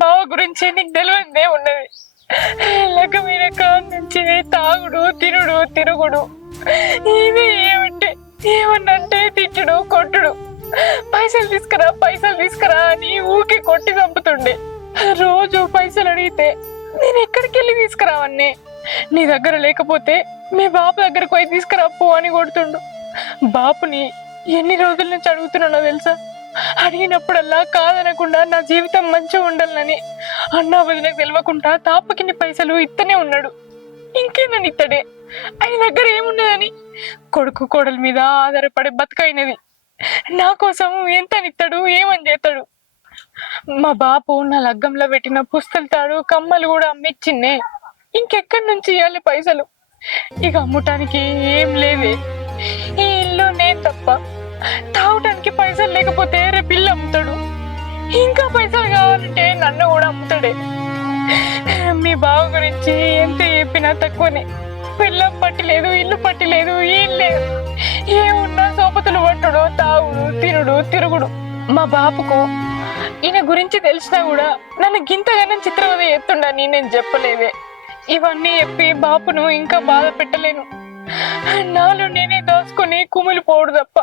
బావ గురించి నీకు తెలియదే ఉన్నది. లగ్గమైన కాడ నుంచి తాగుడు తినుడు తిరుగుడు, ఇది ఏమంటే ఏమన్నంటే తిట్టుడు కొట్టుడు, పైసలు తీసుకురా అని ఊకే కొట్టి చంపుతుండే. రోజు పైసలు అడిగితే నేను ఎక్కడికి వెళ్ళి తీసుకురావన్నే, నీ దగ్గర లేకపోతే మీ బాపు దగ్గరకు పోయి తీసుకురాపో అని కొడుతుండు. బాపుని ఎన్ని రోజుల నుంచి అడుగుతున్నానో తెలుసా? అడిగినప్పుడల్లా కాదనకుండా నా జీవితం మంచిగా ఉండాలని అన్నా వదినకు తెలియకుండా తాపకిన్ని పైసలు ఇత్తనే ఉన్నాడు. ఇంకేనని ఇత్తడే, ఆయన దగ్గర ఏమున్నదని కొడుకు కోడల మీద ఆధారపడే బతుకైనది. నా కోసం ఎంతనిస్తాడు, ఏమని చేస్తాడు? మా బాపు నా లగ్గంలో పెట్టిన పుస్తల తాడు కమ్మలు కూడా అమ్మిచ్చిందే. ఇంకెక్కడి నుంచి ఇవ్వాలి పైసలు? ఇక అమ్మటానికి ఏం లేదే. ఈ ఇల్లు నేను తప్ప. తాగటానికి పైసలు లేకపోతే రేపు ఇల్లు అమ్ముతాడు, ఇంకా పైసలు కావాలంటే నన్ను కూడా అమ్ముతాడే. మీ బావ గురించి ఎంత చెప్పినా తక్కువనే. పిల్లం పట్టి లేదు, ఇల్లు పట్టి లేదు, ఏం లేదు. ఏమున్నా సోపతులు పట్టుడు, తాగుడు తినుడు తిరుగుడు. మా బాపుకు ఈయన గురించి తెలిసినా కూడా నన్ను గింతగానే చిత్రవద ఎత్తుండని నేను చెప్పలేదే. ఇవన్నీ చెప్పి బాపును ఇంకా బాధ పెట్టలేను. నాలో నేనే దాచుకొని కుమిలి పోడు తప్ప.